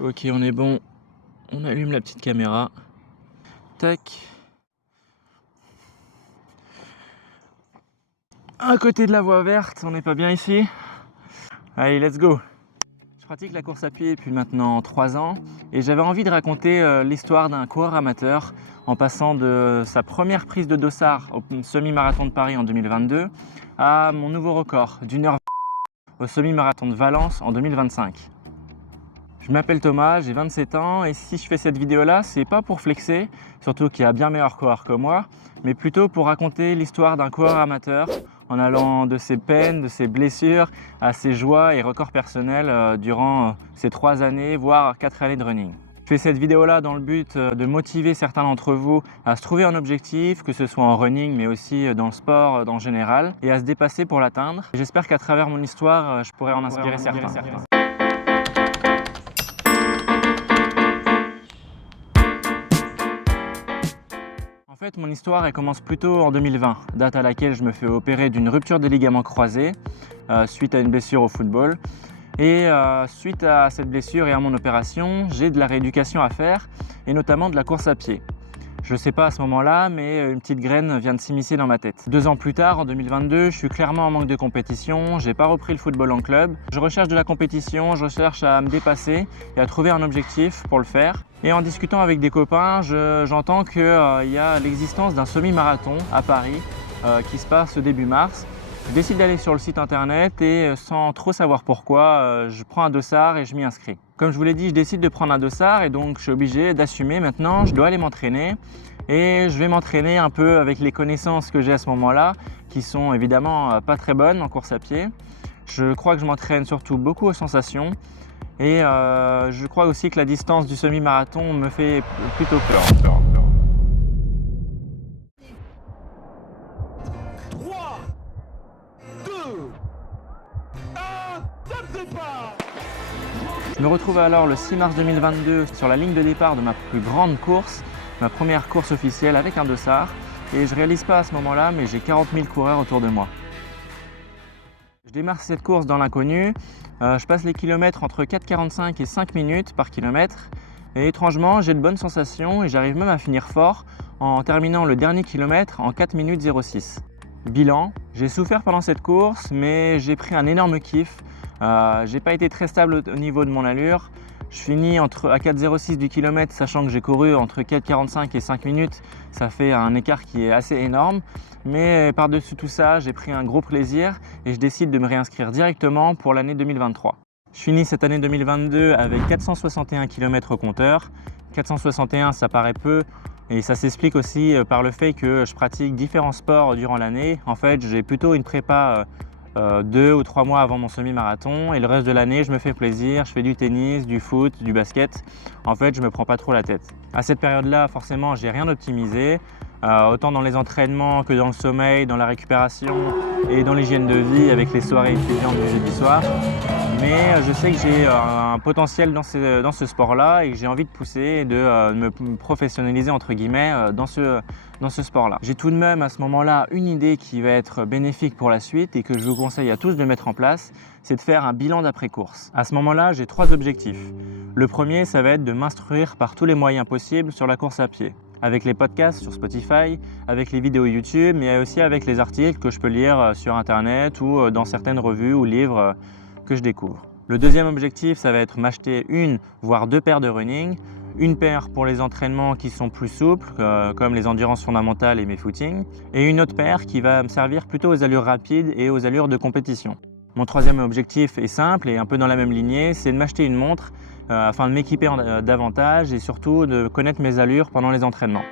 Ok, on est bon. On allume la petite caméra. Tac. À côté de la voie verte, on n'est pas bien ici. Allez, let's go. Je pratique la course à pied depuis maintenant 3 ans et j'avais envie de raconter l'histoire d'un coureur amateur en passant de sa première prise de dossard au semi-marathon de Paris en 2022 à mon nouveau record d'une heure au semi-marathon de Valence en 2025. Je m'appelle Thomas, j'ai 27 ans et si je fais cette vidéo-là, c'est pas pour flexer, surtout qu'il y a bien meilleurs coureurs que moi, mais plutôt pour raconter l'histoire d'un coureur amateur en allant de ses peines, de ses blessures à ses joies et records personnels durant ces 3 années, voire 4 années de running. Je fais cette vidéo-là dans le but de motiver certains d'entre vous à se trouver un objectif, que ce soit en running mais aussi dans le sport en général, et à se dépasser pour l'atteindre. J'espère qu'à travers mon histoire, je pourrai en inspirer certains. En fait, mon histoire elle commence plutôt en 2020, date à laquelle je me fais opérer d'une rupture des ligaments croisés suite à une blessure au football. Et suite à cette blessure et à mon opération, j'ai de la rééducation à faire et notamment de la course à pied. Je ne sais pas à ce moment-là, mais une petite graine vient de s'immiscer dans ma tête. 2 ans plus tard, en 2022, je suis clairement en manque de compétition, j'ai pas repris le football en club. Je recherche de la compétition, je recherche à me dépasser et à trouver un objectif pour le faire. Et en discutant avec des copains, j'entends qu'il y a l'existence d'un semi-marathon à Paris qui se passe début mars. Je décide d'aller sur le site internet et sans trop savoir pourquoi, je prends un dossard et je m'y inscris. Comme je vous l'ai dit, je décide de prendre un dossard et donc je suis obligé d'assumer maintenant, je dois aller m'entraîner et je vais m'entraîner un peu avec les connaissances que j'ai à ce moment-là qui sont évidemment pas très bonnes en course à pied. Je crois que je m'entraîne surtout beaucoup aux sensations et je crois aussi que la distance du semi-marathon me fait plutôt peur. Je me retrouve alors le 6 mars 2022 sur la ligne de départ de ma plus grande course, ma première course officielle avec un dossard. Et je ne réalise pas à ce moment-là, mais j'ai 40 000 coureurs autour de moi. Je démarre cette course dans l'inconnu. Je passe les kilomètres entre 4,45 et 5 minutes par kilomètre. Et étrangement, j'ai de bonnes sensations et j'arrive même à finir fort en terminant le dernier kilomètre en 4 minutes 06. Bilan, j'ai souffert pendant cette course, mais j'ai pris un énorme kiff. J'ai pas été très stable au niveau de mon allure. Je finis à 4,06 du kilomètre, sachant que j'ai couru entre 4,45 et 5 minutes. Ça fait un écart qui est assez énorme. Mais par-dessus tout ça, j'ai pris un gros plaisir et je décide de me réinscrire directement pour l'année 2023. Je finis cette année 2022 avec 461 km au compteur. 461, ça paraît peu. Et ça s'explique aussi par le fait que je pratique différents sports durant l'année. En fait, j'ai plutôt une prépa 2 ou 3 mois avant mon semi-marathon et le reste de l'année, je me fais plaisir, je fais du tennis, du foot, du basket. En fait, je me prends pas trop la tête. À cette période-là, forcément, j'ai rien optimisé, autant dans les entraînements que dans le sommeil, dans la récupération et dans l'hygiène de vie avec les soirées étudiantes du jeudi soir. Mais je sais que j'ai un potentiel dans ce sport-là et que j'ai envie de pousser et de me professionnaliser entre guillemets dans ce sport-là. J'ai tout de même à ce moment-là une idée qui va être bénéfique pour la suite et que je vous conseille à tous de mettre en place, c'est de faire un bilan d'après-course. À ce moment-là, j'ai 3 objectifs. Le premier, ça va être de m'instruire par tous les moyens possibles sur la course à pied. Avec les podcasts sur Spotify, avec les vidéos YouTube, mais aussi avec les articles que je peux lire sur Internet ou dans certaines revues ou livres que je découvre. Le deuxième objectif, ça va être m'acheter 1 voire 2 paires de running. Une paire pour les entraînements qui sont plus souples, comme les endurances fondamentales et mes footings, et une autre paire qui va me servir plutôt aux allures rapides et aux allures de compétition. Mon troisième objectif est simple et un peu dans la même lignée, c'est de m'acheter une montre afin de m'équiper davantage et surtout de connaître mes allures pendant les entraînements.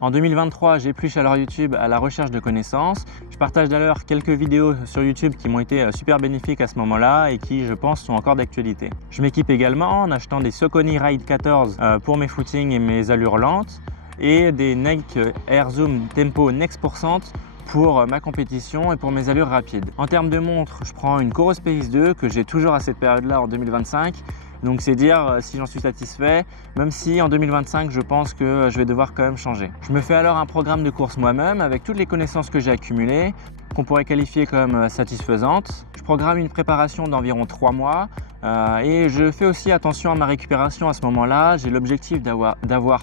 En 2023, j'épluche alors YouTube à la recherche de connaissances. Je partage d'ailleurs quelques vidéos sur YouTube qui m'ont été super bénéfiques à ce moment-là et qui, je pense, sont encore d'actualité. Je m'équipe également en achetant des Saucony Ride 14 pour mes footings et mes allures lentes et des Nike Air Zoom Tempo Next% pour ma compétition et pour mes allures rapides. En termes de montre, je prends une Coros PX2 que j'ai toujours à cette période-là en 2025. Donc c'est dire si j'en suis satisfait, même si en 2025 je pense que je vais devoir quand même changer. Je me fais alors un programme de course moi-même avec toutes les connaissances que j'ai accumulées. qu'on pourrait qualifier comme satisfaisante. Je programme une préparation d'environ 3 mois et je fais aussi attention à ma récupération à ce moment-là. J'ai l'objectif d'avoir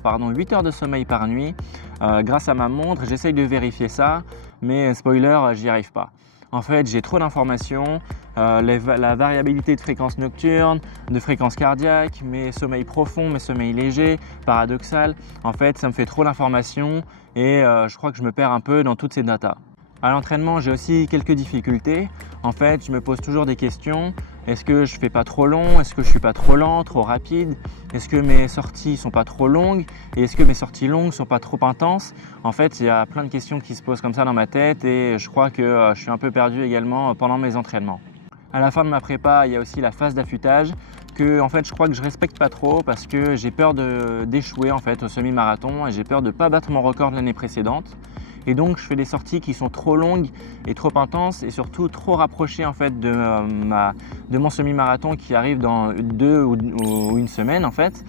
8 heures de sommeil par nuit. Grâce à ma montre, j'essaye de vérifier ça, mais spoiler, j'y arrive pas. En fait, j'ai trop d'informations, la variabilité de fréquence nocturne, de fréquence cardiaque, mes sommeils profonds, mes sommeils légers, paradoxal. En fait, ça me fait trop d'informations et je crois que je me perds un peu dans toutes ces datas. À l'entraînement, j'ai aussi quelques difficultés. En fait, je me pose toujours des questions. Est-ce que je fais pas trop long? Est-ce que je suis pas trop lent, trop rapide? Est-ce que mes sorties sont pas trop longues? Et est-ce que mes sorties longues sont pas trop intenses? En fait, il y a plein de questions qui se posent comme ça dans ma tête et je crois que je suis un peu perdu également pendant mes entraînements. À la fin de ma prépa, il y a aussi la phase d'affûtage que en fait, je crois que je respecte pas trop parce que j'ai peur d'échouer en fait au semi-marathon et j'ai peur de ne pas battre mon record de l'année précédente. Et donc, je fais des sorties qui sont trop longues et trop intenses et surtout trop rapprochées en fait de mon semi-marathon qui arrive dans 2 ou 1 semaine en fait.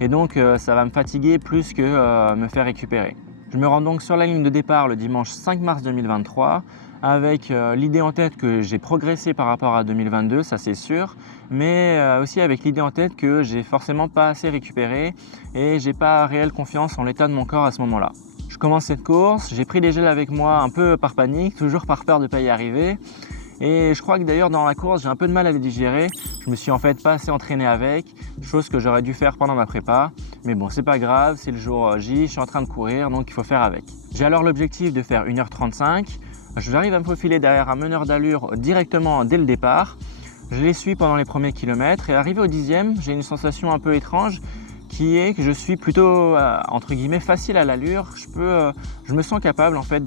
Et donc, ça va me fatiguer plus que me faire récupérer. Je me rends donc sur la ligne de départ le dimanche 5 mars 2023 avec l'idée en tête que j'ai progressé par rapport à 2022, ça c'est sûr, mais aussi avec l'idée en tête que j'ai forcément pas assez récupéré et j'ai pas réelle confiance en l'état de mon corps à ce moment-là. Je commence cette course, j'ai pris des gels avec moi un peu par panique, toujours par peur de ne pas y arriver. Et je crois que d'ailleurs dans la course, j'ai un peu de mal à les digérer. Je me suis en fait pas assez entraîné avec, chose que j'aurais dû faire pendant ma prépa. Mais bon, c'est pas grave, c'est le jour J, je suis en train de courir, donc il faut faire avec. J'ai alors l'objectif de faire 1h35. J'arrive à me faufiler derrière un meneur d'allure directement dès le départ. Je les suis pendant les premiers kilomètres et arrivé au 10e, j'ai une sensation un peu étrange qui est que je suis plutôt entre guillemets facile à l'allure. Je me sens capable en fait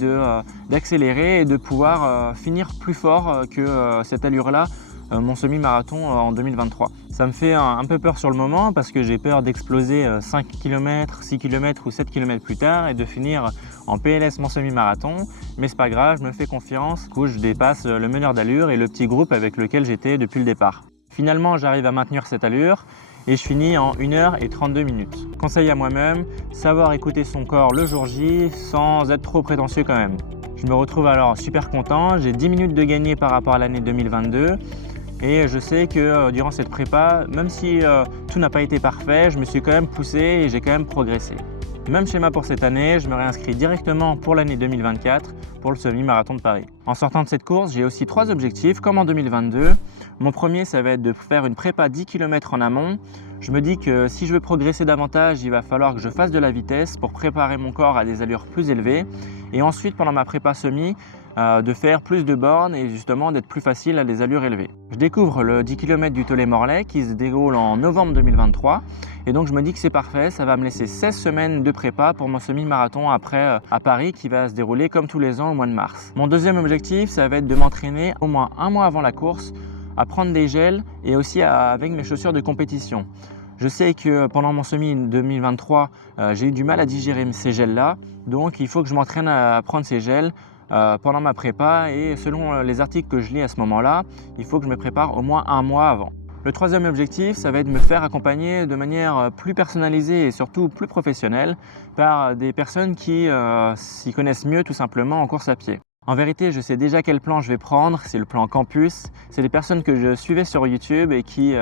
d'accélérer et de pouvoir finir plus fort que cette allure-là, mon semi-marathon en 2023. Ça me fait un peu peur sur le moment parce que j'ai peur d'exploser 5 km, 6 km ou 7 km plus tard et de finir en PLS mon semi-marathon. Mais c'est pas grave, je me fais confiance. Du coup, je dépasse le meneur d'allure et le petit groupe avec lequel j'étais depuis le départ. Finalement, j'arrive à maintenir cette allure et je finis en 1h32. Conseil à moi-même, savoir écouter son corps le jour J sans être trop prétentieux quand même. Je me retrouve alors super content, j'ai 10 minutes de gagné par rapport à l'année 2022 et je sais que durant cette prépa, même si tout n'a pas été parfait, je me suis quand même poussé et j'ai quand même progressé. Même schéma pour cette année, je me réinscris directement pour l'année 2024 pour le semi-marathon de Paris. En sortant de cette course, j'ai aussi 3 objectifs comme en 2022. Mon premier, ça va être de faire une prépa 10 km en amont. Je me dis que si je veux progresser davantage, il va falloir que je fasse de la vitesse pour préparer mon corps à des allures plus élevées. Et ensuite, pendant ma prépa semi, de faire plus de bornes et justement d'être plus facile à des allures élevées. Je découvre le 10 km du Tollet-Morlaix qui se déroule en novembre 2023 et donc je me dis que c'est parfait, ça va me laisser 16 semaines de prépa pour mon semi-marathon après à Paris qui va se dérouler comme tous les ans au mois de mars. Mon deuxième objectif, ça va être de m'entraîner au moins 1 mois avant la course à prendre des gels et aussi avec mes chaussures de compétition. Je sais que pendant mon semi 2023, j'ai eu du mal à digérer ces gels-là, donc il faut que je m'entraîne à prendre ces gels pendant ma prépa et selon les articles que je lis à ce moment-là, il faut que je me prépare au moins 1 mois avant. Le troisième objectif, ça va être de me faire accompagner de manière plus personnalisée et surtout plus professionnelle par des personnes qui s'y connaissent mieux tout simplement en course à pied. En vérité, je sais déjà quel plan je vais prendre, c'est le plan Campus. C'est des personnes que je suivais sur YouTube et qui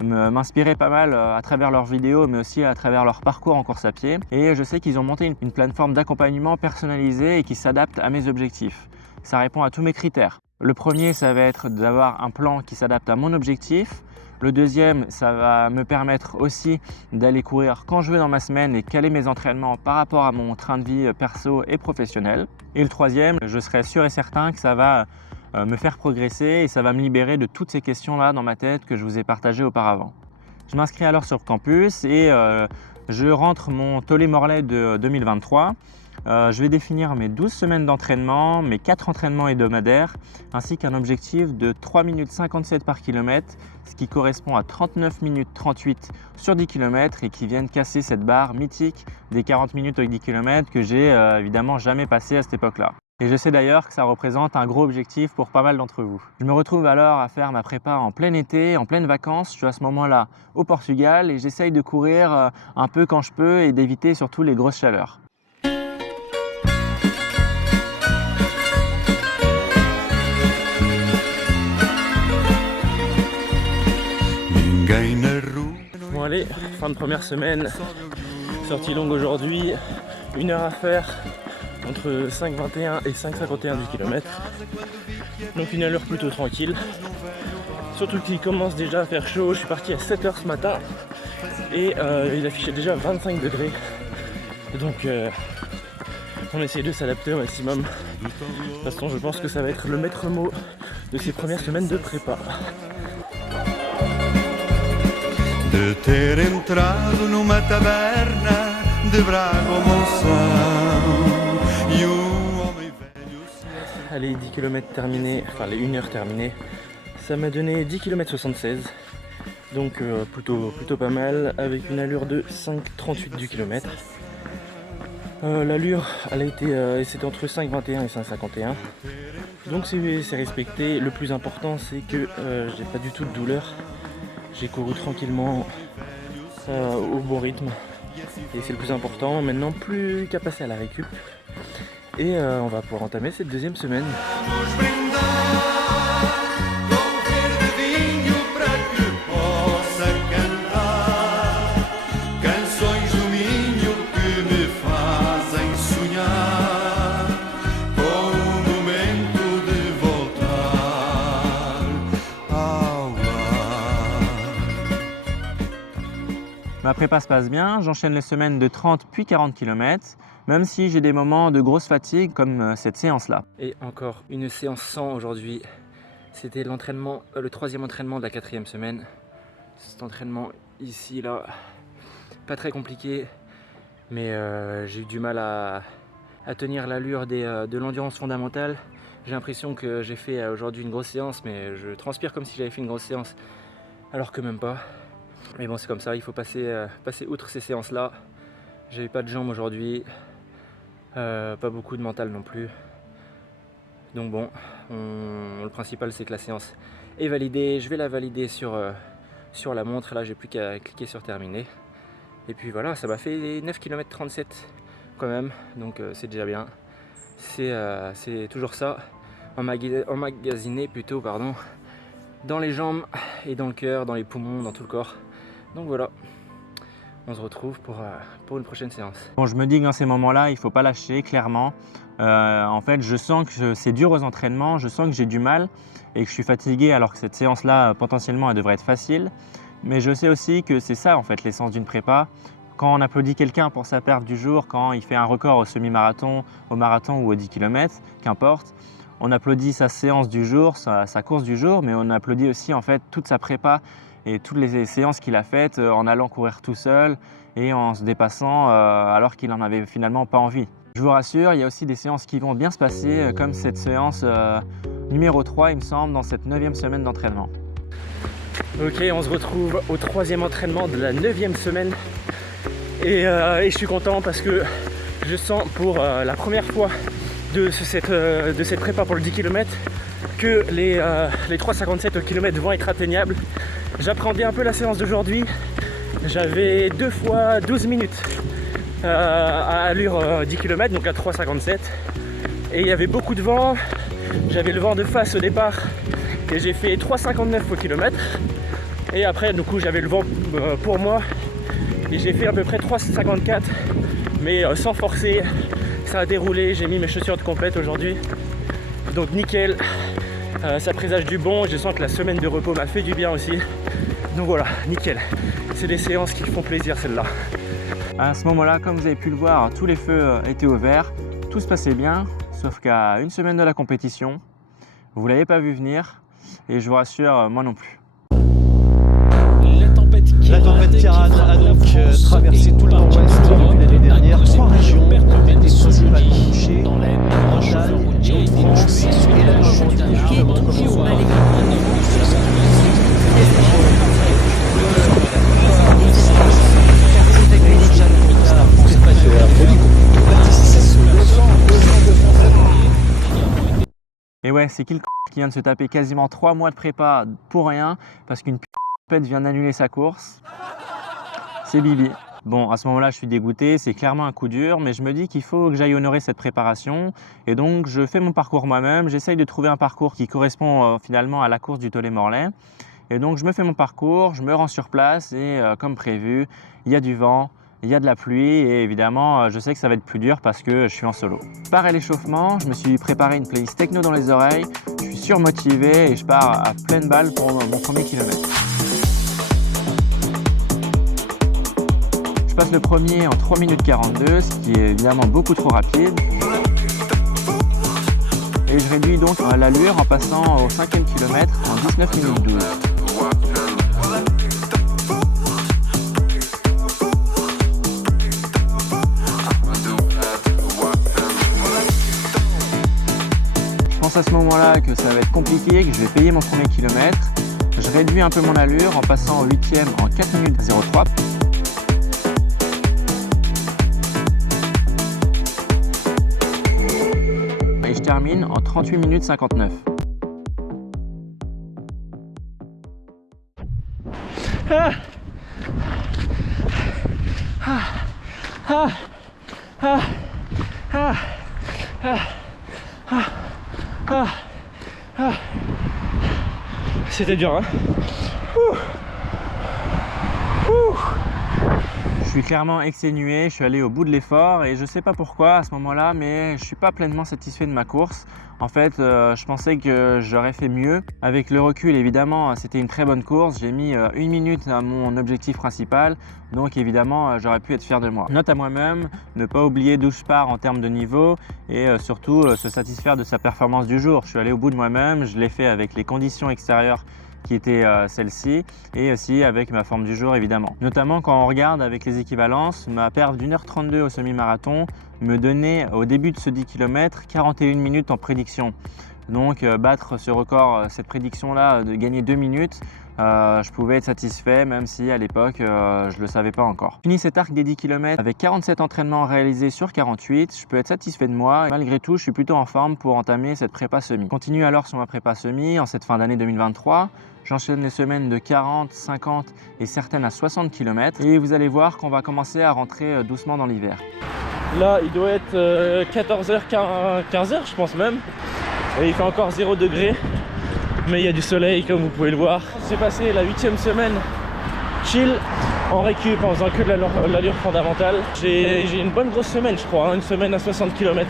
m'inspiraient pas mal à travers leurs vidéos, mais aussi à travers leur parcours en course à pied. Et je sais qu'ils ont monté une plateforme d'accompagnement personnalisée et qui s'adapte à mes objectifs. Ça répond à tous mes critères. Le premier, ça va être d'avoir un plan qui s'adapte à mon objectif. Le deuxième, ça va me permettre aussi d'aller courir quand je veux dans ma semaine et caler mes entraînements par rapport à mon train de vie perso et professionnel. Et le troisième, je serai sûr et certain que ça va me faire progresser et ça va me libérer de toutes ces questions-là dans ma tête que je vous ai partagées auparavant. Je m'inscris alors sur Campus et je rentre mon Tollet-Morlaix de 2023. Je vais définir mes 12 semaines d'entraînement, mes 4 entraînements hebdomadaires, ainsi qu'un objectif de 3 minutes 57 par kilomètre, ce qui correspond à 39 minutes 38 sur 10 km et qui viennent casser cette barre mythique des 40 minutes avec 10 km que j'ai évidemment jamais passé à cette époque-là. Et je sais d'ailleurs que ça représente un gros objectif pour pas mal d'entre vous. Je me retrouve alors à faire ma prépa en plein été, en pleine vacances. Je suis à ce moment-là au Portugal et j'essaye de courir un peu quand je peux et d'éviter surtout les grosses chaleurs. Allez, fin de première semaine, sortie longue aujourd'hui, 1 heure à faire, entre 5,21 et 5,51 du kilomètre. Donc une allure plutôt tranquille. Surtout qu'il commence déjà à faire chaud, je suis parti à 7 h ce matin et il affichait déjà 25 degrés. Donc on essaie de s'adapter au maximum. De toute façon, je pense que ça va être le maître mot de ces premières semaines de prépa. De ter entrado numa taberna de Braga Monção. Allez, 10 km terminés, enfin les 1 heure terminée. Ça m'a donné 10 km 76. Donc plutôt pas mal, avec une allure de 5,38 du kilomètre. L'allure, elle a été, c'était entre 5,21 et 5,51. Donc c'est respecté. Le plus important, c'est que j'ai pas du tout de douleur. J'ai couru tranquillement au bon rythme. Et c'est le plus important. Maintenant, plus qu'à passer à la récup. Et on va pouvoir entamer cette deuxième semaine. Ma prépa se passe bien, j'enchaîne les semaines de 30 puis 40 km, même si j'ai des moments de grosse fatigue comme cette séance-là. Et encore une séance 100 aujourd'hui. C'était l'entraînement, le 3e entraînement de la 4e semaine. Cet entraînement ici, là, pas très compliqué, mais j'ai eu du mal à tenir l'allure de l'endurance fondamentale. J'ai l'impression que j'ai fait aujourd'hui une grosse séance, mais je transpire comme si j'avais fait une grosse séance, alors que même pas. Mais bon, c'est comme ça, il faut passer outre ces séances-là. J'avais pas de jambes aujourd'hui, pas beaucoup de mental non plus. Donc bon, le principal c'est que la séance est validée. Je vais la valider sur la montre. Là, j'ai plus qu'à cliquer sur terminer. Et puis voilà, ça m'a fait 9 km 37 quand même, donc c'est déjà bien. C'est toujours ça, emmagasiné plutôt, pardon, dans les jambes et dans le cœur, dans les poumons, dans tout le corps. Donc voilà, on se retrouve pour une prochaine séance. Bon, je me dis que dans ces moments-là, il ne faut pas lâcher, clairement. En fait, je sens que c'est dur aux entraînements, je sens que j'ai du mal et que je suis fatigué alors que cette séance-là, potentiellement, elle devrait être facile. Mais je sais aussi que c'est ça, en fait, l'essence d'une prépa. Quand on applaudit quelqu'un pour sa perte du jour, quand il fait un record au semi-marathon, au marathon ou aux 10 km, qu'importe, on applaudit sa séance du jour, sa course du jour, mais on applaudit aussi en fait toute sa prépa et toutes les séances qu'il a faites en allant courir tout seul et en se dépassant alors qu'il n'en avait finalement pas envie. Je vous rassure, il y a aussi des séances qui vont bien se passer, comme cette séance numéro 3, il me semble, dans cette 9e semaine d'entraînement. Ok, on se retrouve au 3e entraînement de la 9e semaine et je suis content parce que je sens pour la première fois de cette prépa pour le 10 km que les 3,57 au kilomètre vont être atteignables. J'appréhendais un peu la séance d'aujourd'hui. J'avais 2 fois 12 minutes à allure 10 km, donc à 3,57. Et il y avait beaucoup de vent. J'avais le vent de face au départ et j'ai fait 3,59 au kilomètre. Et après, du coup, j'avais le vent pour moi et j'ai fait à peu près 3,54, mais sans forcer. Ça a déroulé, j'ai mis mes chaussures de complète aujourd'hui, donc nickel. Ça présage du bon, je sens que la semaine de repos m'a fait du bien aussi. Donc voilà, nickel. C'est des séances qui font plaisir, celles-là. À ce moment-là, comme vous avez pu le voir, tous les feux étaient au vert, tout se passait bien, sauf qu'à une semaine de la compétition, vous ne l'avez pas vu venir, et je vous rassure, moi non plus. La tempête Kiran a donc traversé tout le nord-ouest depuis l'année dernière. 3 régions ont été principalement touchées, dans l'Aisne, Bretagne, les Hauts-de-France et la Normandie. Et ouais, c'est qui le qui vient de se taper quasiment 3 mois de prépa pour rien parce qu'une pète vient d'annuler sa course? C'est Bibi. Bon, à ce moment-là, je suis dégoûté, c'est clairement un coup dur, mais je me dis qu'il faut que j'aille honorer cette préparation. Et donc, je fais mon parcours moi-même, j'essaye de trouver un parcours qui correspond finalement à la course du Tollet-Morlaix. Et donc je me fais mon parcours, je me rends sur place et comme prévu, il y a du vent, il y a de la pluie et évidemment je sais que ça va être plus dur parce que je suis en solo. Pareil à l'échauffement, je me suis préparé une playlist techno dans les oreilles, je suis surmotivé et je pars à pleine balle pour mon premier kilomètre. Je passe le premier en 3 minutes 42, ce qui est évidemment beaucoup trop rapide. Et je réduis donc l'allure en passant au 5e kilomètre en 19 minutes 12. Je pense à ce moment-là que ça va être compliqué, que je vais payer mon premier kilomètre. Je réduis un peu mon allure en passant au 8e en 4 minutes 03. Et je termine en 38 minutes 59. C'était dur, hein. Je suis clairement exténué, je suis allé au bout de l'effort et je ne sais pas pourquoi à ce moment-là, mais je ne suis pas pleinement satisfait de ma course. En fait, je pensais que j'aurais fait mieux. Avec le recul, évidemment, c'était une très bonne course. J'ai mis 1 minute à mon objectif principal, donc évidemment, j'aurais pu être fier de moi. Note à moi-même, ne pas oublier d'où je pars en termes de niveau et surtout se satisfaire de sa performance du jour. Je suis allé au bout de moi-même, je l'ai fait avec les conditions extérieures qui était celle-ci et aussi avec ma forme du jour évidemment. Notamment quand on regarde avec les équivalences, ma perte d'1h32 au semi-marathon me donnait au début de ce 10 km 41 minutes en prédiction. Donc battre ce record, cette prédiction-là de gagner 2 minutes, je pouvais être satisfait même si à l'époque je ne le savais pas encore. Fini cet arc des 10 km avec 47 entraînements réalisés sur 48, je peux être satisfait de moi. Malgré tout, je suis plutôt en forme pour entamer cette prépa semi. Continue alors sur ma prépa semi en cette fin d'année 2023. J'enchaîne les semaines de 40, 50 et certaines à 60 km et vous allez voir qu'on va commencer à rentrer doucement dans l'hiver. Là, il doit être 14h, 15h, je pense même. Et il fait encore 0 degré. Mais il y a du soleil, comme vous pouvez le voir. J'ai passé la 8e semaine chill, en récup, en faisant que de l'allure fondamentale. J'ai une bonne grosse semaine, je crois, hein, une semaine à 60 km.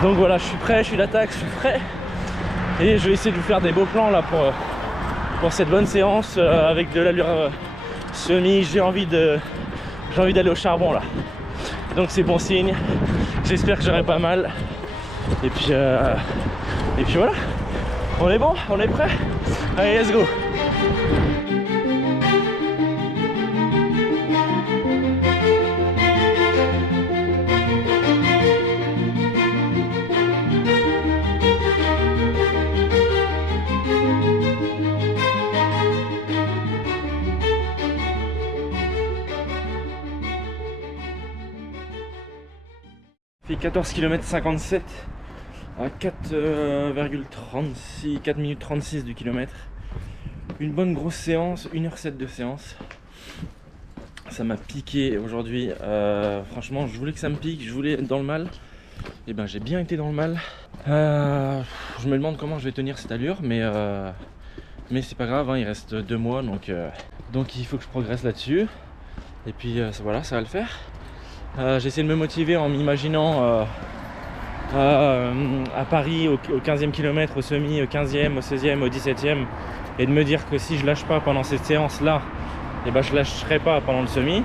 Donc voilà, je suis prêt, je suis d'attaque, je suis frais. Et je vais essayer de vous faire des beaux plans là pour cette bonne séance avec de l'allure semi. J'ai envie d'aller au charbon là. Donc c'est bon signe. J'espère que j'aurai pas mal. Et puis voilà. On est bon, on est prêt. Allez, let's go. Fait 14 km 57 à 4 minutes 36 du kilomètre. Une bonne grosse séance, 1h07 de séance. Ça m'a piqué aujourd'hui. Franchement, je voulais que ça me pique, je voulais être dans le mal. Et ben j'ai bien été dans le mal. Je me demande comment je vais tenir cette allure, mais c'est pas grave, hein, il reste 2 mois, donc il faut que je progresse là-dessus. Et puis voilà, ça va le faire. J'ai essayé de me motiver en m'imaginant à Paris au 15e kilomètre, au semi, au 15e, au 16e, au 17e, et de me dire que si je lâche pas pendant cette séance là, et ben je lâcherai pas pendant le semi.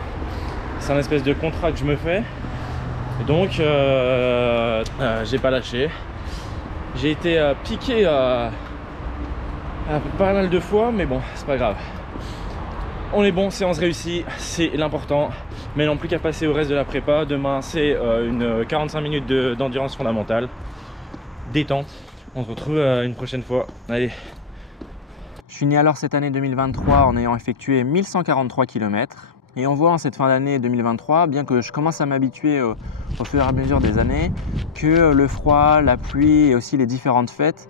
C'est un espèce de contrat que je me fais, et donc j'ai pas lâché. J'ai été piqué pas mal de fois, mais bon, c'est pas grave. On est bon, séance réussie, c'est l'important. Mais non plus qu'à passer au reste de la prépa. Demain, c'est une 45 minutes d'endurance fondamentale. Détente. On se retrouve une prochaine fois. Allez. Je finis alors cette année 2023 en ayant effectué 1143 km. Et on voit en cette fin d'année 2023, bien que je commence à m'habituer au fur et à mesure des années, que le froid, la pluie et aussi les différentes fêtes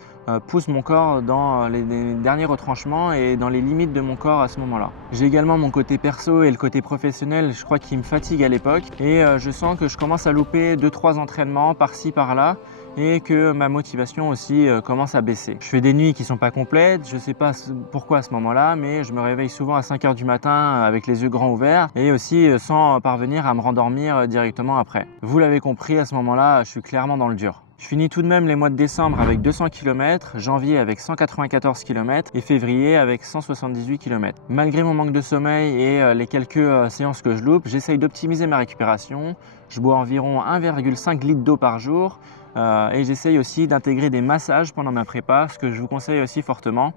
poussent mon corps dans les derniers retranchements et dans les limites de mon corps à ce moment-là. J'ai également mon côté perso et le côté professionnel, je crois, qui me fatigue à l'époque. Et je sens que je commence à louper 2-3 entraînements par-ci par-là. et que ma motivation aussi commence à baisser. Je fais des nuits qui ne sont pas complètes, je ne sais pas pourquoi à ce moment-là, mais je me réveille souvent à 5 h du matin avec les yeux grands ouverts et aussi sans parvenir à me rendormir directement après. Vous l'avez compris, à ce moment-là, je suis clairement dans le dur. Je finis tout de même les mois de décembre avec 200 km, janvier avec 194 km et février avec 178 km. Malgré mon manque de sommeil et les quelques séances que je loupe, j'essaye d'optimiser ma récupération. Je bois environ 1,5 litre d'eau par jour et j'essaye aussi d'intégrer des massages pendant ma prépa, ce que je vous conseille aussi fortement.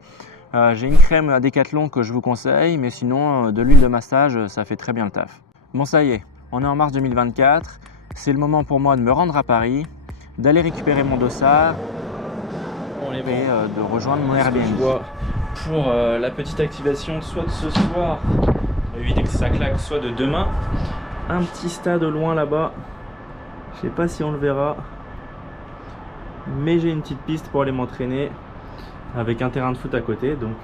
J'ai une crème à Decathlon que je vous conseille, mais sinon de l'huile de massage, ça fait très bien le taf. Bon, ça y est, on est en mars 2024, c'est le moment pour moi de me rendre à Paris, d'aller récupérer mon dossard et de rejoindre mon Airbnb. Pour la petite activation, soit de ce soir, éviter que ça claque, soit de demain. Un petit stade au loin là-bas, je sais pas si on le verra, mais j'ai une petite piste pour aller m'entraîner avec un terrain de foot à côté, donc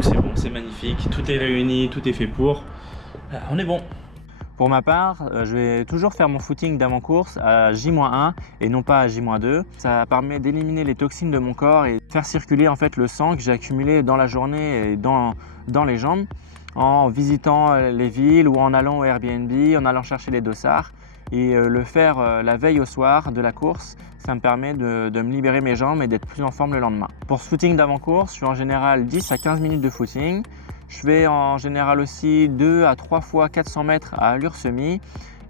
c'est bon, c'est magnifique, tout est réuni, tout est fait pour, on est bon. Pour ma part, je vais toujours faire mon footing d'avant-course à J-1 et non pas à J-2. Ça permet d'éliminer les toxines de mon corps et de faire circuler en fait le sang que j'ai accumulé dans la journée et dans les jambes en visitant les villes ou en allant au Airbnb, en allant chercher les dossards. Et le faire la veille au soir de la course, ça me permet de me libérer mes jambes et d'être plus en forme le lendemain. Pour ce footing d'avant-course, je fais en général 10 à 15 minutes de footing. Je fais en général aussi 2 à 3 fois 400 mètres à allure semi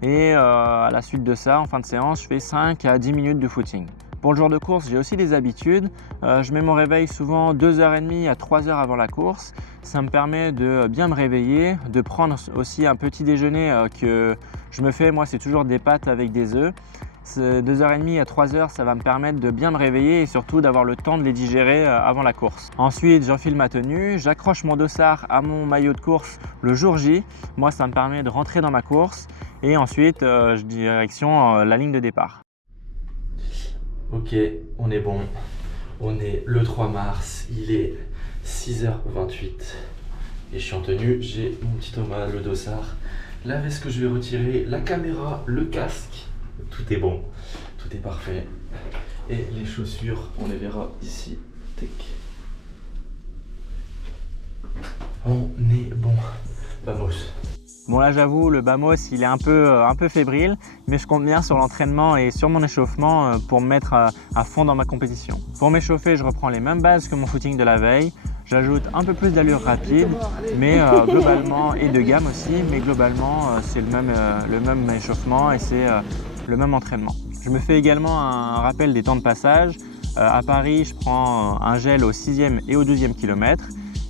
et à la suite de ça, en fin de séance, je fais 5 à 10 minutes de footing. Pour le jour de course, j'ai aussi des habitudes. Je mets mon réveil souvent 2h30 à 3h avant la course. Ça me permet de bien me réveiller, de prendre aussi un petit déjeuner que je me fais. Moi, c'est toujours des pâtes avec des œufs. 2h30 à 3h, ça va me permettre de bien me réveiller et surtout d'avoir le temps de les digérer avant la course. Ensuite, j'enfile ma tenue, j'accroche mon dossard à mon maillot de course le jour J. Moi, ça me permet de rentrer dans ma course et ensuite, je direction la ligne de départ. Ok, on est bon. On est le 3 mars, il est 6h28 et je suis en tenue. J'ai mon petit Thomas, le dossard, la veste que je vais retirer, la caméra, le casque. Tout est bon, tout est parfait. Et les chaussures, on les verra ici. Tac. On est bon. Vamos. Bon là j'avoue, le Bamos il est un peu fébrile, mais je compte bien sur l'entraînement et sur mon échauffement pour me mettre à fond dans ma compétition. Pour m'échauffer, je reprends les mêmes bases que mon footing de la veille. J'ajoute un peu plus d'allure rapide, mais globalement, et de gamme aussi, mais globalement c'est le même échauffement et c'est le même entraînement. Je me fais également un rappel des temps de passage. À Paris, je prends un gel au 6e et au 12e kilomètre.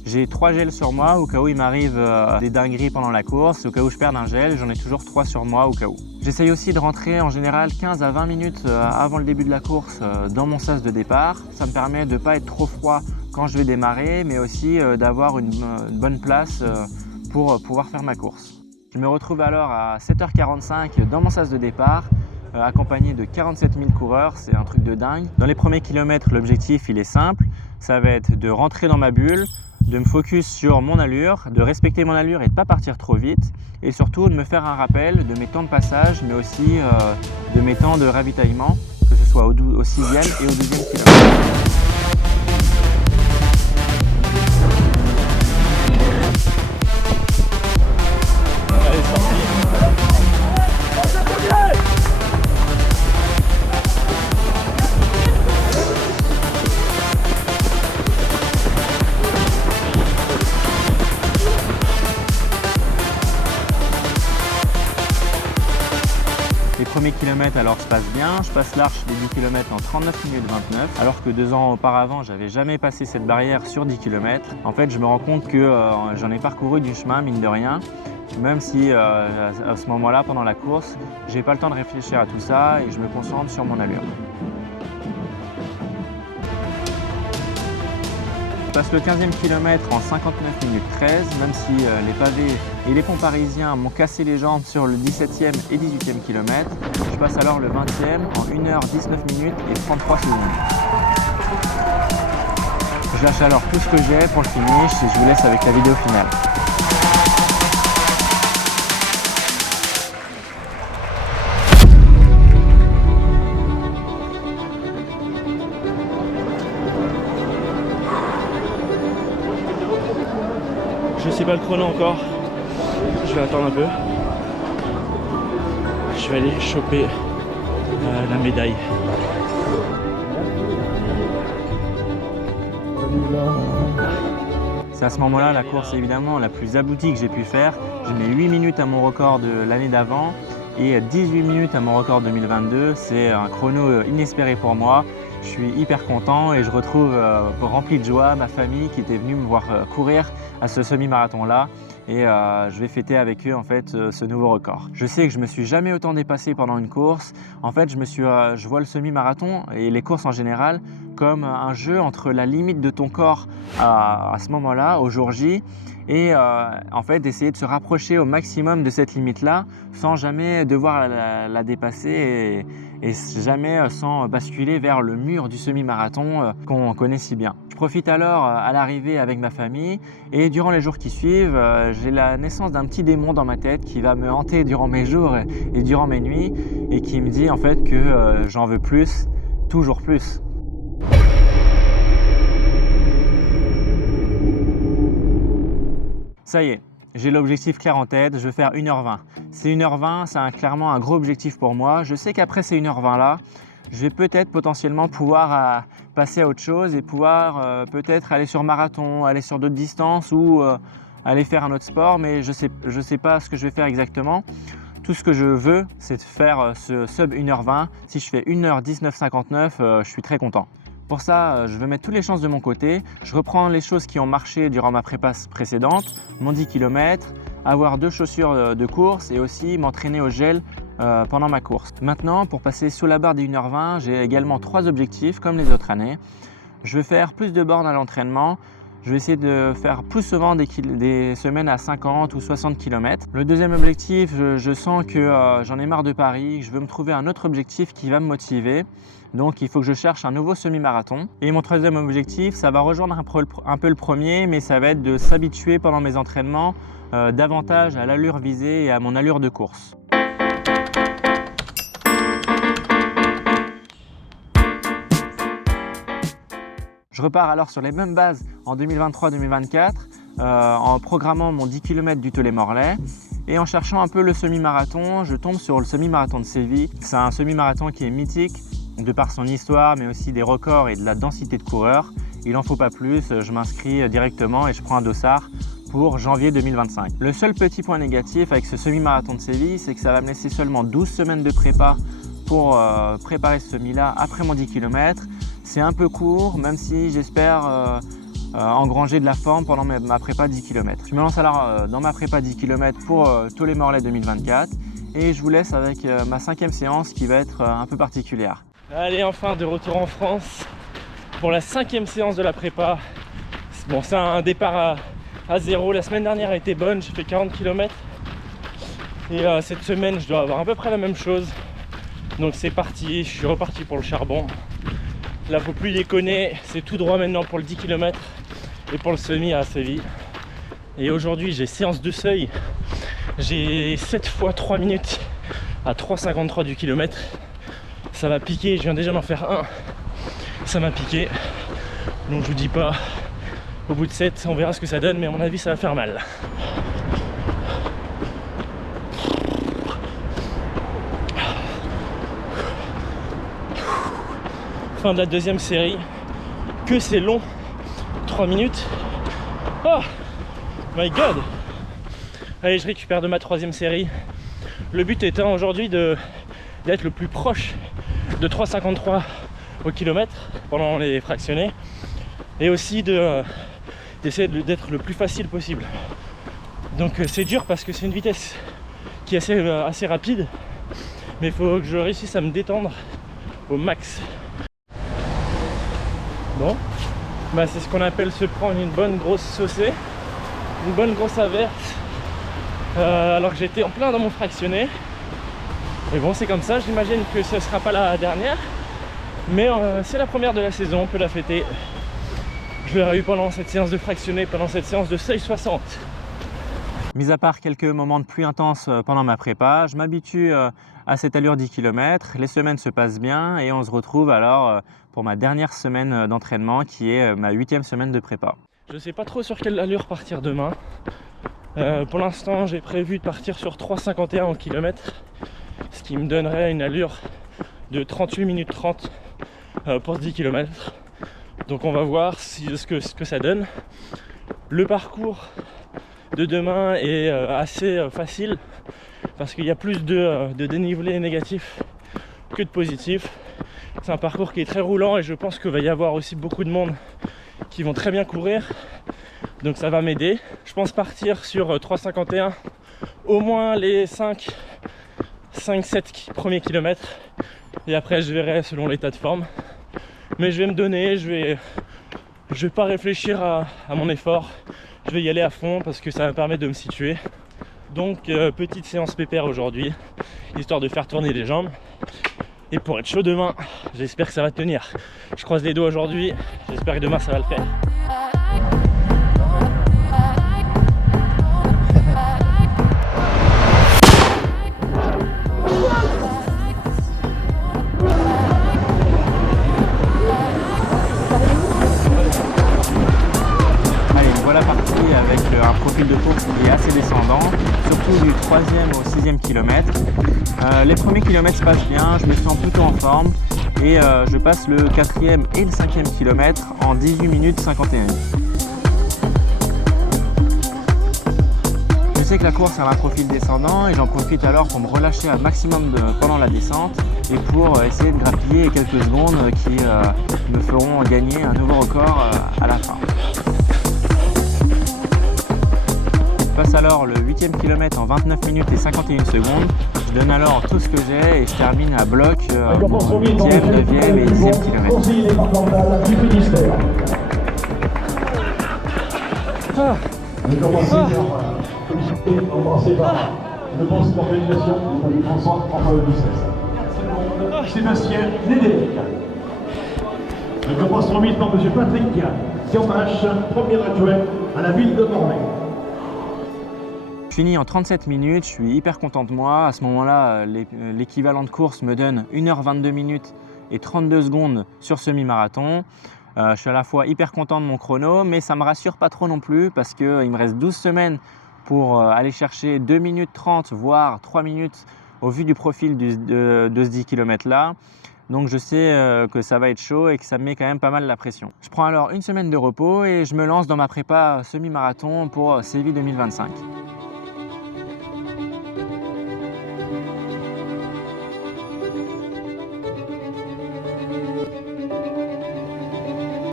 J'ai 3 gels sur moi au cas où il m'arrive des dingueries pendant la course, au cas où je perds un gel, j'en ai toujours 3 sur moi au cas où. J'essaye aussi de rentrer en général 15 à 20 minutes avant le début de la course dans mon sas de départ. Ça me permet de ne pas être trop froid quand je vais démarrer, mais aussi d'avoir une bonne place pour pouvoir faire ma course. Je me retrouve alors à 7h45 dans mon sas de départ, accompagné de 47 000 coureurs, c'est un truc de dingue. Dans les premiers kilomètres, l'objectif il est simple, ça va être de rentrer dans ma bulle, de me focus sur mon allure, de respecter mon allure et de ne pas partir trop vite, et surtout de me faire un rappel de mes temps de passage, mais aussi de mes temps de ravitaillement, que ce soit au 6e et au 12e kilomètre. Les premiers kilomètres alors se passent bien, je passe l'arche des 10 km en 39 minutes 29, alors que 2 ans auparavant j'avais jamais passé cette barrière sur 10 km. En fait je me rends compte que j'en ai parcouru du chemin mine de rien, même si à ce moment-là pendant la course j'ai pas le temps de réfléchir à tout ça et je me concentre sur mon allure. Je passe le 15e kilomètre en 59 minutes 13, même si les pavés et les ponts parisiens m'ont cassé les jambes sur le 17e et 18e kilomètre. Je passe alors le 20e en 1h19 minutes et 33 secondes. Je lâche alors tout ce que j'ai pour le finish et je vous laisse avec la vidéo finale. Je sais pas le chrono encore. Je vais attendre un peu. Je vais aller choper la médaille. C'est à ce moment-là la course évidemment la plus aboutie que j'ai pu faire. Je mets 8 minutes à mon record de l'année d'avant et 18 minutes à mon record 2022. C'est un chrono inespéré pour moi. Je suis hyper content et je retrouve rempli de joie ma famille qui était venue me voir courir à ce semi-marathon-là. Et je vais fêter avec eux en fait ce nouveau record. Je sais que je me suis jamais autant dépassé pendant une course. En fait, je vois le semi-marathon et les courses en général comme un jeu entre la limite de ton corps à ce moment-là, au jour J, et en fait d'essayer de se rapprocher au maximum de cette limite-là sans jamais devoir la dépasser et jamais sans basculer vers le mur du semi-marathon qu'on connaît si bien. Je profite alors à l'arrivée avec ma famille et durant les jours qui suivent, j'ai la naissance d'un petit démon dans ma tête qui va me hanter durant mes jours et durant mes nuits et qui me dit en fait que j'en veux plus, toujours plus. Ça y est, j'ai l'objectif clair en tête, je vais faire 1h20. C'est 1h20, c'est clairement un gros objectif pour moi. Je sais qu'après ces 1h20 là, je vais peut-être potentiellement pouvoir passer à autre chose et pouvoir peut-être aller sur marathon, aller sur d'autres distances ou aller faire un autre sport, mais je sais pas ce que je vais faire exactement. Tout ce que je veux, c'est de faire ce sub 1h20. Si je fais 1h19,59, je suis très content. Pour ça, je vais mettre toutes les chances de mon côté. Je reprends les choses qui ont marché durant ma prépa précédente, mon 10 km, avoir 2 chaussures de course et aussi m'entraîner au gel pendant ma course. Maintenant, pour passer sous la barre des 1h20, j'ai également 3 objectifs comme les autres années. Je vais faire plus de bornes à l'entraînement. Je vais essayer de faire plus souvent des semaines à 50 ou 60 km. Le deuxième objectif, je sens que j'en ai marre de Paris. Je veux me trouver un autre objectif qui va me motiver. Donc il faut que je cherche un nouveau semi-marathon. Et mon troisième objectif, ça va rejoindre un peu le premier, mais ça va être de s'habituer pendant mes entraînements davantage à l'allure visée et à mon allure de course. Je repars alors sur les mêmes bases en 2023-2024 en programmant mon 10 km du Tollet-Morlaix et en cherchant un peu le semi-marathon, je tombe sur le semi-marathon de Séville. C'est un semi-marathon qui est mythique de par son histoire mais aussi des records et de la densité de coureurs. Il n'en faut pas plus, je m'inscris directement et je prends un dossard pour janvier 2025. Le seul petit point négatif avec ce semi-marathon de Séville, c'est que ça va me laisser seulement 12 semaines de prépa pour préparer ce semi-là après mon 10 km. C'est un peu court, même si j'espère engranger de la forme pendant ma prépa 10 km. Je me lance alors dans ma prépa 10 km pour Tollet-Morlaix 2024 et je vous laisse avec ma 5e séance qui va être un peu particulière. Allez, enfin de retour en France pour la 5e séance de la prépa. Bon, c'est un départ à zéro. La semaine dernière a été bonne, j'ai fait 40 km et cette semaine je dois avoir à peu près la même chose. Donc c'est parti, je suis reparti pour le charbon. Là, faut plus déconner, c'est tout droit maintenant pour le 10 km et pour le semi à Séville. Et aujourd'hui, j'ai séance de seuil. J'ai 7 fois 3 minutes à 3,53 du kilomètre. Ça va piquer, je viens déjà d'en faire un. Ça m'a piqué. Donc je vous dis pas, au bout de 7, on verra ce que ça donne, mais à mon avis, ça va faire mal. Fin de la deuxième série, que c'est long, 3 minutes. Oh my god. Allez, je récupère de ma 3e série. Le but étant aujourd'hui d'être le plus proche de 3,53 au kilomètre pendant les fractionnés et aussi d'essayer d'être le plus facile possible. Donc c'est dur parce que c'est une vitesse qui est assez rapide, mais il faut que je réussisse à me détendre au max. Bon, bah c'est ce qu'on appelle se prendre une bonne grosse saucée, une bonne grosse averse, alors que j'étais en plein dans mon fractionné. Mais bon, c'est comme ça, j'imagine que ce ne sera pas la dernière, mais c'est la première de la saison, on peut la fêter. Je l'aurai eu pendant cette séance de fractionné, pendant cette séance de seuil 60. Mis à part quelques moments de pluie intense pendant ma prépa, je m'habitue à cette allure 10 km, les semaines se passent bien et on se retrouve alors pour ma dernière semaine d'entraînement qui est ma 8e semaine de prépa. Je sais pas trop sur quelle allure partir demain. Pour l'instant j'ai prévu de partir sur 3,51 au kilomètre, ce qui me donnerait une allure de 38 minutes 30 pour 10 km. Donc on va voir ce que ça donne. Le parcours de demain est assez facile parce qu'il y a plus de dénivelé négatif que de positif. C'est un parcours qui est très roulant et je pense qu'il va y avoir aussi beaucoup de monde qui vont très bien courir. Donc ça va m'aider. Je pense partir sur 3,51 au moins les 5-7 premiers kilomètres. Et après je verrai selon l'état de forme. Mais je vais me donner, je vais pas réfléchir à mon effort. Je vais y aller à fond parce que ça va me permettre de me situer. Donc petite séance pépère aujourd'hui, histoire de faire tourner les jambes. Et pour être chaud demain, j'espère que ça va tenir. Je croise les doigts aujourd'hui, j'espère que demain ça va le faire. Voilà parti avec un profil de course qui est assez descendant, surtout du 3e au 6e kilomètre. Les premiers kilomètres se passent bien, je me sens plutôt en forme et je passe le 4e et le 5e kilomètre en 18 minutes 51. Je sais que la course a un profil descendant et j'en profite alors pour me relâcher un maximum pendant la descente et pour essayer de grappiller quelques secondes qui me feront gagner un nouveau record à la fin. Je passe alors le 8e kilomètre en 29 minutes et 51 secondes. Je donne alors tout ce que j'ai et je termine à bloc mon 8e, 9e et 10e kilomètre. Sébastien Nédéric. Le commence remise par M. Patrick Siompache, premier adjoint à la ville de Morlaix. Je finis en 37 minutes, je suis hyper content de moi. À ce moment-là, l'équivalent de course me donne 1h22 minutes et 32 secondes sur semi-marathon. Je suis à la fois hyper content de mon chrono, mais ça ne me rassure pas trop non plus parce qu'il me reste 12 semaines pour aller chercher 2 minutes 30, voire 3 minutes au vu du profil de ce 10 km là. Donc je sais que ça va être chaud et que ça me met quand même pas mal la pression. Je prends alors une semaine de repos et je me lance dans ma prépa semi-marathon pour Séville 2025.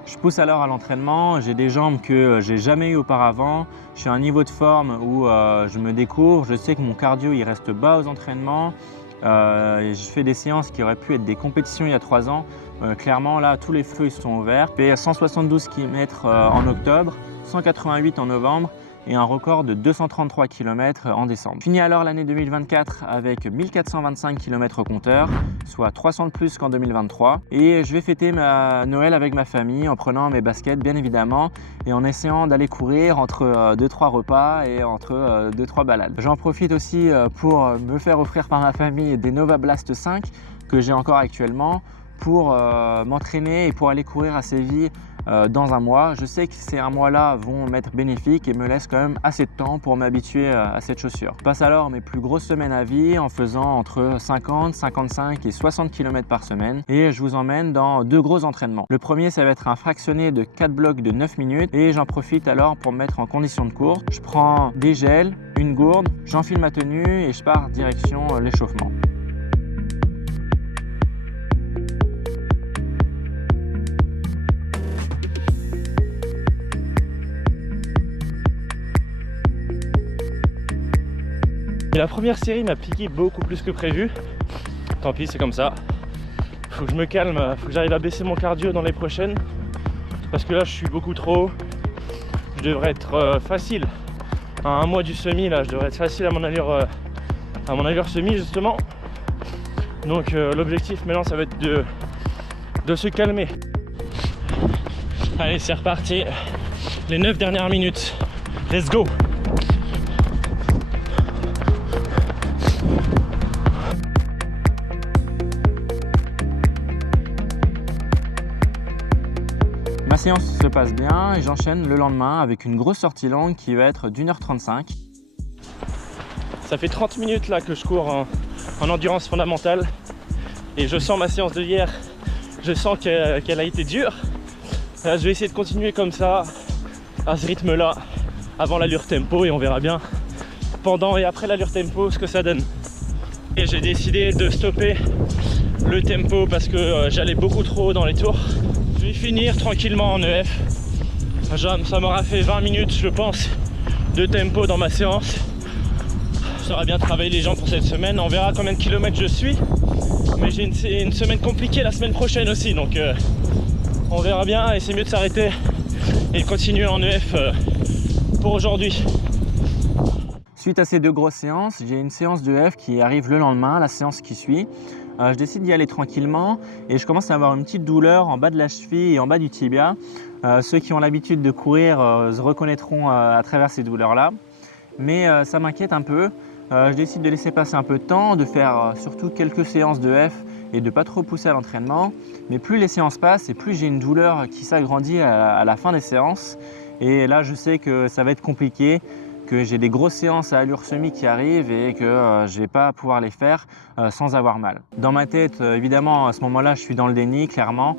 Je pousse alors à l'entraînement, j'ai des jambes que j'ai jamais eues auparavant, je suis à un niveau de forme où je me découvre, je sais que mon cardio il reste bas aux entraînements, je fais des séances qui auraient pu être des compétitions il y a 3 ans, clairement là tous les feux ils sont ouverts. Je fais 172 km en octobre, 188 en novembre et un record de 233 km en décembre. Je finis alors l'année 2024 avec 1425 km au compteur, soit 300 de plus qu'en 2023. Et je vais fêter ma Noël avec ma famille en prenant mes baskets bien évidemment et en essayant d'aller courir entre 2-3 repas et entre 2-3 balades. J'en profite aussi pour me faire offrir par ma famille des Nova Blast 5 que j'ai encore actuellement pour m'entraîner et pour aller courir à Séville dans un mois. Je sais que ces un mois-là vont m'être bénéfiques et me laissent quand même assez de temps pour m'habituer à cette chaussure. Je passe alors mes plus grosses semaines à vie en faisant entre 50, 55 et 60 km par semaine et je vous emmène dans 2 gros entraînements. Le premier, ça va être un fractionné de 4 blocs de 9 minutes et j'en profite alors pour me mettre en condition de course. Je prends des gels, une gourde, j'enfile ma tenue et je pars direction l'échauffement. Et la première série m'a piqué beaucoup plus que prévu. Tant pis, c'est comme ça. Faut que je me calme, faut que j'arrive à baisser mon cardio dans les prochaines. Parce que là, je suis beaucoup trop haut. Je devrais être facile. À un mois du semi, là, je devrais être facile à mon allure semi, justement. Donc l'objectif maintenant, ça va être de se calmer. Allez, c'est reparti. Les 9 dernières minutes. Let's go! séance se passe bien et j'enchaîne le lendemain avec une grosse sortie longue qui va être d'1h35. Ça fait 30 minutes là que je cours en endurance fondamentale et je sens ma séance de hier, je sens qu'elle a été dure. Je vais essayer de continuer comme ça, à ce rythme là, avant l'allure tempo, et on verra bien pendant et après l'allure tempo ce que ça donne. Et j'ai décidé de stopper le tempo parce que j'allais beaucoup trop haut dans les tours. Je vais finir tranquillement en EF. Ça m'aura fait 20 minutes je pense de tempo dans ma séance. J'aurai bien travaillé les jambes pour cette semaine, on verra combien de kilomètres je suis. Mais j'ai une semaine compliquée la semaine prochaine aussi, donc on verra bien, et c'est mieux de s'arrêter et de continuer en EF pour aujourd'hui. Suite à ces deux grosses séances, j'ai une séance de EF qui arrive le lendemain, la séance qui suit. Je décide d'y aller tranquillement et je commence à avoir une petite douleur en bas de la cheville et en bas du tibia. Ceux qui ont l'habitude de courir se reconnaîtront à travers ces douleurs-là. Mais ça m'inquiète un peu. Je décide de laisser passer un peu de temps, de faire surtout quelques séances de F et de ne pas trop pousser à l'entraînement. Mais plus les séances passent et plus j'ai une douleur qui s'agrandit à la fin des séances. Et là, je sais que ça va être compliqué, que j'ai des grosses séances à allure semi qui arrivent et que je ne vais pas pouvoir les faire sans avoir mal. Dans ma tête, évidemment, à ce moment-là, je suis dans le déni, clairement.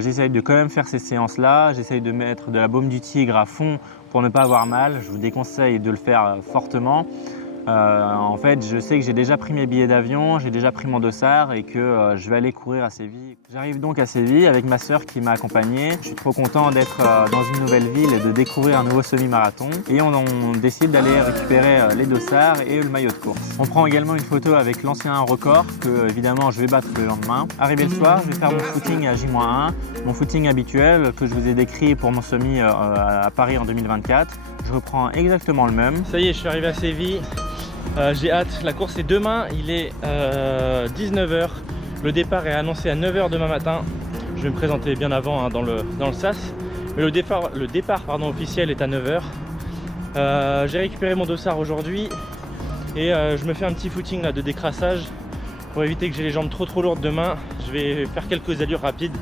J'essaye de quand même faire ces séances-là, j'essaye de mettre de la baume du tigre à fond pour ne pas avoir mal. Je vous déconseille de le faire fortement. En fait, je sais que j'ai déjà pris mes billets d'avion, j'ai déjà pris mon dossard et que je vais aller courir à Séville. J'arrive donc à Séville avec ma sœur qui m'a accompagné. Je suis trop content d'être dans une nouvelle ville et de découvrir un nouveau semi-marathon. Et on décide d'aller récupérer les dossards et le maillot de course. On prend également une photo avec l'ancien record que évidemment je vais battre le lendemain. Arrivé le soir, je vais faire mon footing à J-1, mon footing habituel que je vous ai décrit pour mon semi à Paris en 2024. Je reprends exactement le même. Ça y est, je suis arrivé à Séville. J'ai hâte, la course est demain, il est 19h, le départ est annoncé à 9h demain matin. Je vais me présenter bien avant dans le SAS, mais le départ officiel est à 9h. J'ai récupéré mon dossard aujourd'hui et je me fais un petit footing là, de décrassage pour éviter que j'ai les jambes trop lourdes demain. Je vais faire quelques allures rapides,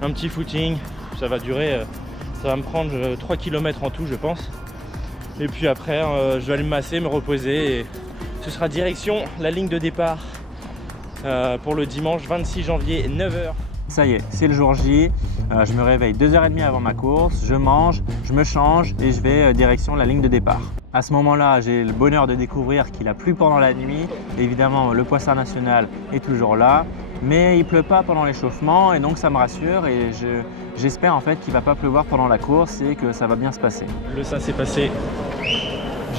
un petit footing, ça va durer, ça va me prendre 3 km en tout je pense. Et puis après je vais aller me masser, me reposer et ce sera direction la ligne de départ pour le dimanche 26 janvier 9h. Ça y est, c'est le jour J, je me réveille 2h30 avant ma course, je mange, je me change et je vais direction la ligne de départ. À ce moment-là, j'ai le bonheur de découvrir qu'il a plu pendant la nuit. Évidemment, le Poissard National est toujours là, mais il ne pleut pas pendant l'échauffement et donc ça me rassure et j'espère en fait qu'il ne va pas pleuvoir pendant la course et que ça va bien se passer. Le SAS est passé.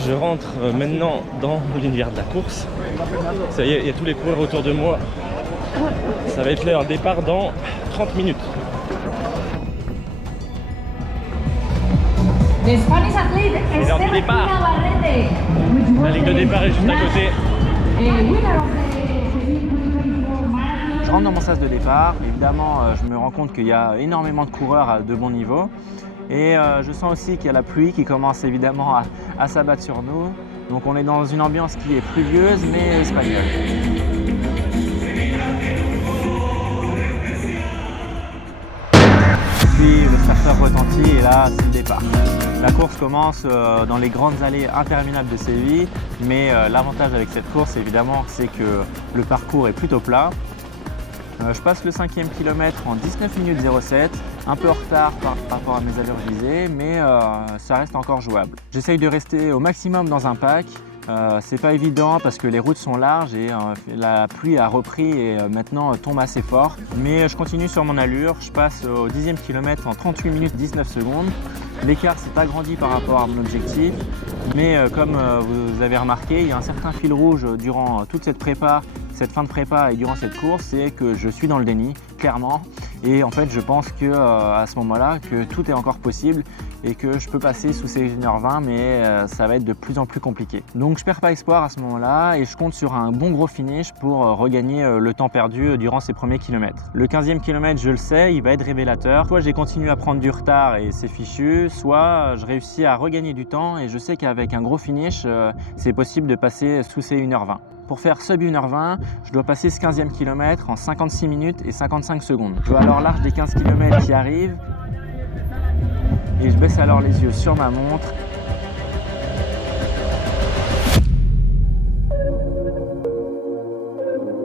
Je rentre maintenant dans l'univers de la course. Ça y est, il y a tous les coureurs autour de moi. Ça va être leur départ dans 30 minutes. The Spanish athlete C'est l'heure du départ. La ligne de départ est juste à côté. Je rentre dans mon sas de départ. Évidemment, je me rends compte qu'il y a énormément de coureurs de bon niveau. Et je sens aussi qu'il y a la pluie qui commence évidemment à s'abattre sur nous. Donc on est dans une ambiance qui est pluvieuse mais espagnole. Puis le starter retentit et là c'est le départ. La course commence dans les grandes allées interminables de Séville, mais l'avantage avec cette course évidemment c'est que le parcours est plutôt plat. Je passe le 5e kilomètre en 19 minutes 07, un peu en retard par rapport à mes allures visées, mais ça reste encore jouable. J'essaye de rester au maximum dans un pack. C'est pas évident parce que les routes sont larges et la pluie a repris et maintenant tombe assez fort. Mais je continue sur mon allure, je passe au 10e kilomètre en 38 minutes 19 secondes. L'écart s'est agrandi par rapport à mon objectif, mais comme vous avez remarqué, il y a un certain fil rouge durant toute cette fin de prépa et durant cette course, c'est que je suis dans le déni, clairement. Et en fait, je pense que à ce moment-là, que tout est encore possible et que je peux passer sous ces 1h20, mais ça va être de plus en plus compliqué. Donc je perds pas espoir à ce moment-là et je compte sur un bon gros finish pour regagner le temps perdu durant ces premiers kilomètres. Le 15e kilomètre, je le sais, il va être révélateur. Soit j'ai continué à prendre du retard et c'est fichu, soit je réussis à regagner du temps et je sais qu'avec un gros finish, c'est possible de passer sous ces 1h20. Pour faire sub 1h20, je dois passer ce 15e kilomètre en 56 minutes et 55 secondes. Je vois alors l'arche des 15 km qui arrive. Et je baisse alors les yeux sur ma montre.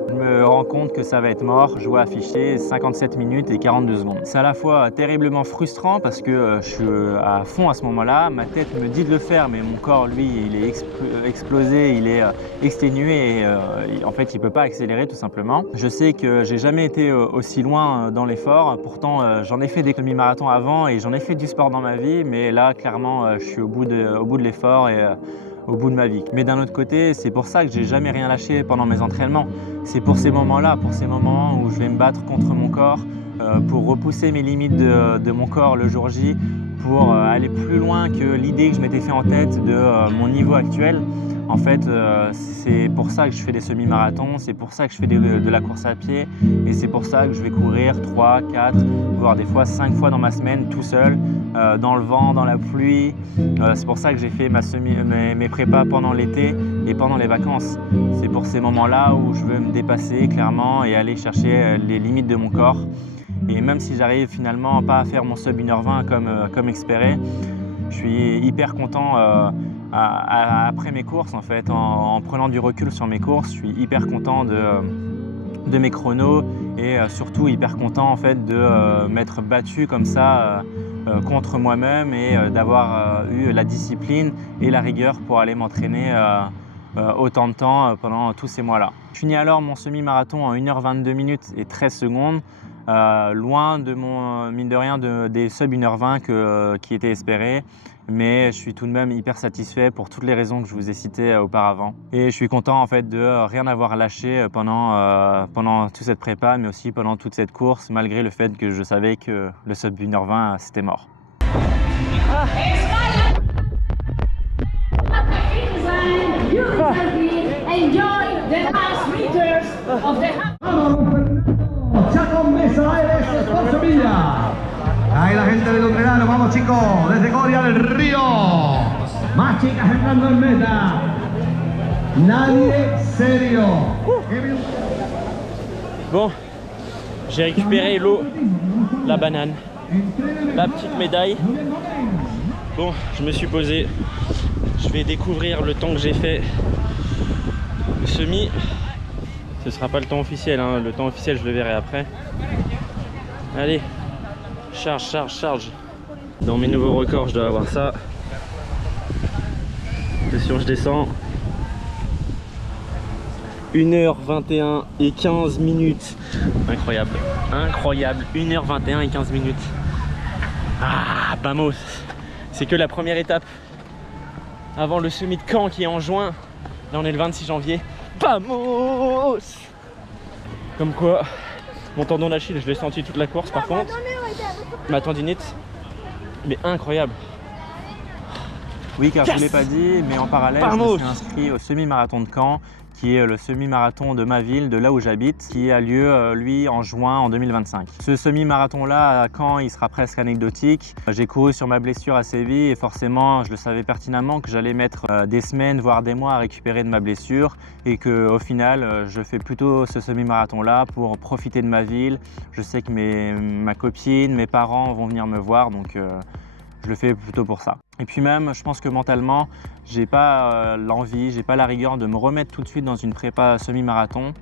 Je me rends compte que ça va être mort. Je vois affiché 57 minutes et 42 secondes. C'est à la fois terriblement frustrant parce que je suis à fond à ce moment-là. Ma tête me dit de le faire, mais mon corps, lui, il est explosé, il est exténué et en fait, il ne peut pas accélérer tout simplement. Je sais que j'ai jamais été aussi loin dans l'effort. Pourtant, j'en ai fait des semi-marathons avant et j'en ai fait du sport dans ma vie, mais là, clairement, je suis au bout de l'effort et au bout de ma vie. Mais d'un autre côté, c'est pour ça que j'ai jamais rien lâché pendant mes entraînements. C'est pour ces moments-là, pour ces moments où je vais me battre contre mon corps, pour repousser mes limites de mon corps le jour J, pour aller plus loin que l'idée que je m'étais fait en tête de mon niveau actuel. En fait, c'est pour ça que je fais des semi-marathons, c'est pour ça que je fais de la course à pied et c'est pour ça que je vais courir 3, 4, voire des fois 5 fois dans ma semaine tout seul, dans le vent, dans la pluie. C'est pour ça que j'ai fait mes prépas pendant l'été et pendant les vacances. C'est pour ces moments-là où je veux me dépasser clairement et aller chercher les limites de mon corps. Et même si j'arrive finalement pas à faire mon sub 1h20 comme espéré, je suis hyper content après mes courses en fait, en prenant du recul sur mes courses, je suis hyper content de mes chronos et surtout hyper content en fait de m'être battu comme ça contre moi-même et d'avoir eu la discipline et la rigueur pour aller m'entraîner autant de temps pendant tous ces mois-là. Je finis alors mon semi-marathon en 1h22 minutes et 13 secondes. Loin de mon, mine de rien, des sub 1h20 qui étaient espérés, mais je suis tout de même hyper satisfait pour toutes les raisons que je vous ai citées auparavant. Et je suis content en fait de rien avoir lâché pendant toute cette prépa, mais aussi pendant toute cette course, malgré le fait que je savais que le sub 1h20 c'était mort. Ahí la gente de Londrina, vamos chicos, desde Coria del Río. Más chicas entrando en meta. Nadie serio. Bon, j'ai récupéré l'eau, la banane, la petite médaille. Bon, je me suis posé. Je vais découvrir le temps que j'ai fait. Le semi, ce sera pas le temps officiel, hein. Le temps officiel je le verrai après. Allez, charge, charge, charge. Dans mes nouveaux records, je dois avoir ça. Attention, je descends. 1h21 et 15 minutes. Incroyable, incroyable. 1h21 et 15 minutes. Ah, vamos. C'est que la première étape avant le semi de Caen qui est en juin. Là, on est le 26 janvier. Vamos. Comme quoi, mon tendon d'Achille, je l'ai senti toute la course par contre. Ma tendinite, mais incroyable. Oui, car je ne l'ai pas dit, mais en parallèle, je me suis inscrit au semi-marathon de Caen, qui est le semi-marathon de ma ville, de là où j'habite, qui a lieu, lui, en juin en 2025. Ce semi-marathon-là, à Caen, il sera presque anecdotique. J'ai couru sur ma blessure à Séville et forcément, je le savais pertinemment que j'allais mettre des semaines, voire des mois à récupérer de ma blessure et qu'au final, je fais plutôt ce semi-marathon-là pour profiter de ma ville. Je sais que ma copine, mes parents vont venir me voir, donc je le fais plutôt pour ça. Et puis même, je pense que mentalement, j'ai pas l'envie, j'ai pas la rigueur de me remettre tout de suite dans une prépa semi-marathon.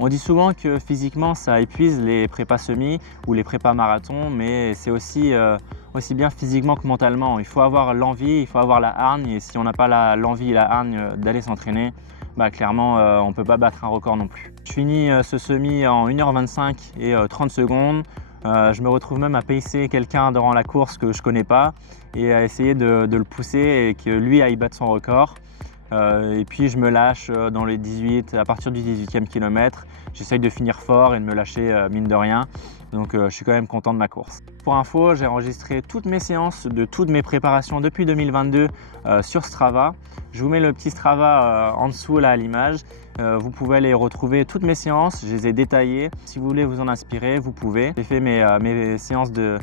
On dit souvent que physiquement, ça épuise les prépas semi ou les prépas marathon, mais c'est aussi bien physiquement que mentalement. Il faut avoir l'envie, il faut avoir la hargne, et si on n'a pas l'envie et la hargne d'aller s'entraîner, bah clairement, on ne peut pas battre un record non plus. Je finis ce semi en 1h25 et 30 secondes. Je me retrouve même à pacer quelqu'un durant la course que je ne connais pas et à essayer de le pousser et que lui aille battre son record. Et puis je me lâche dans les 18, à partir du 18e kilomètre. J'essaye de finir fort et de me lâcher mine de rien. Donc je suis quand même content de ma course. Pour info, j'ai enregistré toutes mes séances de toutes mes préparations depuis 2022 sur Strava. Je vous mets le petit Strava en dessous là à l'image. Vous pouvez aller retrouver toutes mes séances, je les ai détaillées. Si vous voulez vous en inspirer, vous pouvez. J'ai fait mes séances de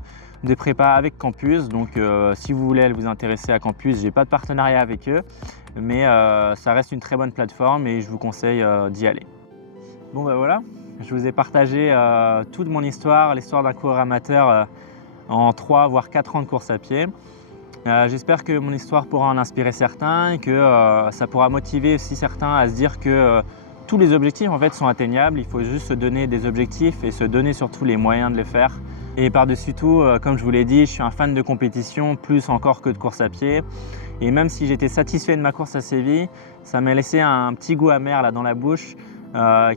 prépa avec Campus, donc si vous voulez vous intéresser à Campus, j'ai pas de partenariat avec eux, mais ça reste une très bonne plateforme et je vous conseille d'y aller. Bon ben voilà, je vous ai partagé toute mon histoire, l'histoire d'un coureur amateur en 3 voire 4 ans de course à pied. J'espère que mon histoire pourra en inspirer certains et que ça pourra motiver aussi certains à se dire que tous les objectifs en fait sont atteignables. Il faut juste se donner des objectifs et se donner surtout les moyens de les faire. Et par-dessus tout, comme je vous l'ai dit, je suis un fan de compétition, plus encore que de course à pied. Et même si j'étais satisfait de ma course à Séville, ça m'a laissé un petit goût amer là dans la bouche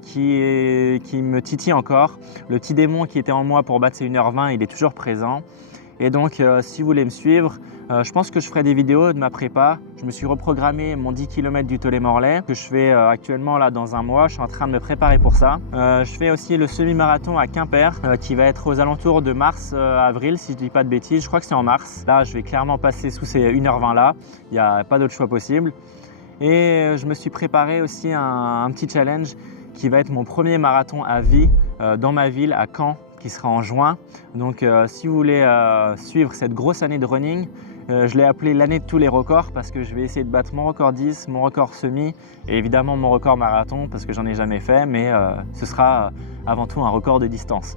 qui me titille encore. Le petit démon qui était en moi pour battre ces 1h20, il est toujours présent. Et donc, si vous voulez me suivre, je pense que je ferai des vidéos de ma prépa. Je me suis reprogrammé mon 10 km du Tollet-Morlaix que je fais actuellement là dans un mois. Je suis en train de me préparer pour ça. Je fais aussi le semi-marathon à Quimper qui va être aux alentours de mars-avril si je ne dis pas de bêtises. Je crois que c'est en mars. Là, je vais clairement passer sous ces 1h20 là. Il n'y a pas d'autre choix possible. Et je me suis préparé aussi un petit challenge qui va être mon premier marathon à vie dans ma ville, à Caen, qui sera en juin. Donc si vous voulez suivre cette grosse année de running, je l'ai appelé l'année de tous les records parce que je vais essayer de battre mon record 10, mon record semi et évidemment mon record marathon parce que j'en ai jamais fait, mais ce sera avant tout un record de distance.